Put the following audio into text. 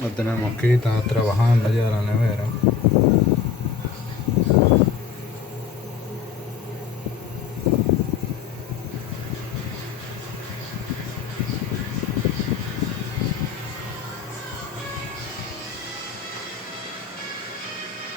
No tenemos que estar trabajando allá en la nevera.